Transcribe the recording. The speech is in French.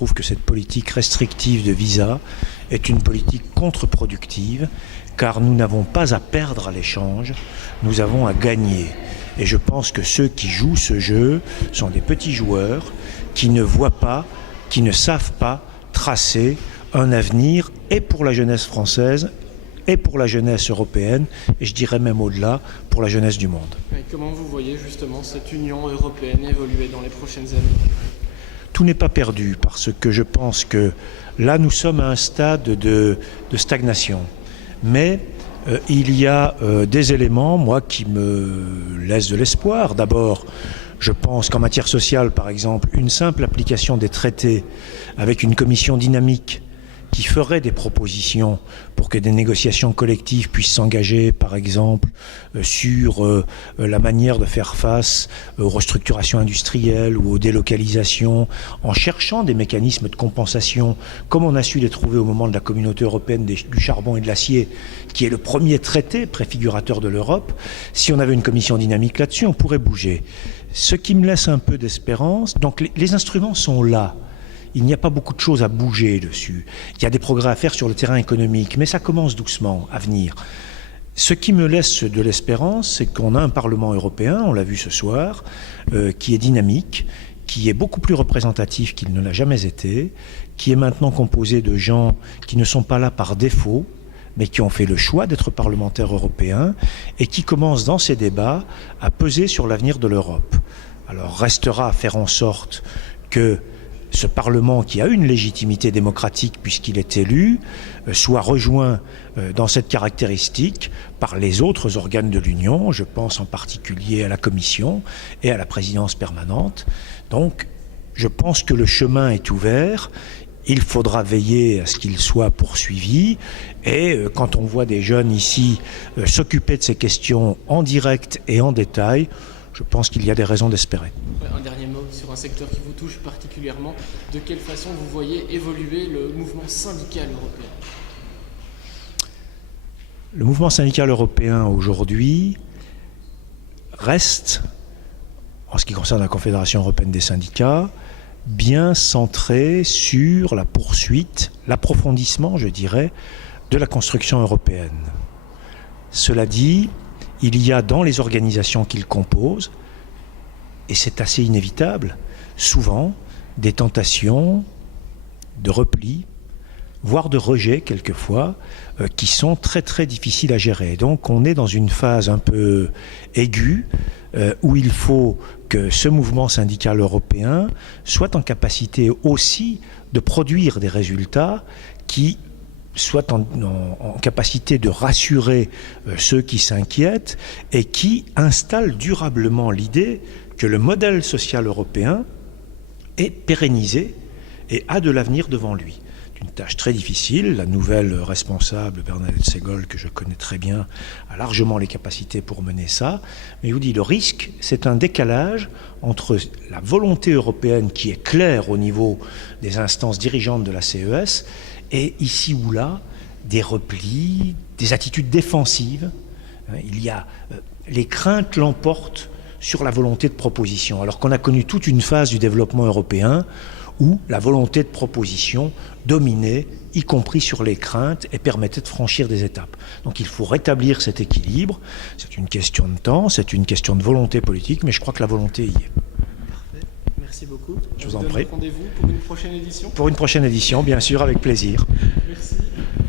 trouve que cette politique restrictive de visa est une politique contre-productive, car nous n'avons pas à perdre à l'échange, nous avons à gagner. Et je pense que ceux qui jouent ce jeu sont des petits joueurs qui ne voient pas, qui ne savent pas tracer un avenir et pour la jeunesse française et pour la jeunesse européenne, et je dirais même au-delà, pour la jeunesse du monde. Et comment vous voyez justement cette Union européenne évoluer dans les prochaines années ? Tout n'est pas perdu, parce que je pense que là, nous sommes à un stade de stagnation. Mais il y a des éléments, moi, qui me laissent de l'espoir. D'abord, je pense qu'en matière sociale, par exemple, une simple application des traités avec une commission dynamique qui ferait des propositions pour que des négociations collectives puissent s'engager, par exemple, sur la manière de faire face aux restructurations industrielles ou aux délocalisations, en cherchant des mécanismes de compensation, comme on a su les trouver au moment de la Communauté européenne du charbon et de l'acier, qui est le premier traité préfigurateur de l'Europe. Si on avait une commission dynamique là-dessus, on pourrait bouger. Ce qui me laisse un peu d'espérance, donc les instruments sont là. Il n'y a pas beaucoup de choses à bouger dessus. Il y a des progrès à faire sur le terrain économique, mais ça commence doucement à venir. Ce qui me laisse de l'espérance, c'est qu'on a un Parlement européen, on l'a vu ce soir, qui est dynamique, qui est beaucoup plus représentatif qu'il ne l'a jamais été, qui est maintenant composé de gens qui ne sont pas là par défaut, mais qui ont fait le choix d'être parlementaires européens et qui commencent dans ces débats à peser sur l'avenir de l'Europe. Alors restera à faire en sorte que ce Parlement, qui a une légitimité démocratique puisqu'il est élu, soit rejoint dans cette caractéristique par les autres organes de l'Union. Je pense en particulier à la Commission et à la présidence permanente. Donc, je pense que le chemin est ouvert. Il faudra veiller à ce qu'il soit poursuivi. Et quand on voit des jeunes ici s'occuper de ces questions en direct et en détail, je pense qu'il y a des raisons d'espérer. Un dernier mot sur un secteur qui vous touche particulièrement. De quelle façon vous voyez évoluer le mouvement syndical européen ? Le mouvement syndical européen aujourd'hui reste, en ce qui concerne la Confédération européenne des syndicats, bien centré sur la poursuite, l'approfondissement, je dirais, de la construction européenne. Cela dit, il y a dans les organisations qu'il compose, et c'est assez inévitable, souvent des tentations de repli, voire de rejet quelquefois, qui sont très très difficiles à gérer. Donc on est dans une phase un peu aiguë, où il faut que ce mouvement syndical européen soit en capacité aussi de produire des résultats qui soit en capacité de rassurer ceux qui s'inquiètent et qui installe durablement l'idée que le modèle social européen est pérennisé et a de l'avenir devant lui. C'est une tâche très difficile. La nouvelle responsable, Bernadette Segol, que je connais très bien, a largement les capacités pour mener ça. Mais je vous dis, le risque, c'est un décalage entre la volonté européenne qui est claire au niveau des instances dirigeantes de la CES et ici ou là, des replis, des attitudes défensives. Il y a les craintes l'emportent sur la volonté de proposition, alors qu'on a connu toute une phase du développement européen où la volonté de proposition dominait, y compris sur les craintes, et permettait de franchir des étapes. Donc il faut rétablir cet équilibre. C'est une question de temps, c'est une question de volonté politique, mais je crois que la volonté y est. Parfait. Merci beaucoup. Je vous en prie. Rendez-vous pour une prochaine édition ? Pour une prochaine édition, bien sûr, avec plaisir.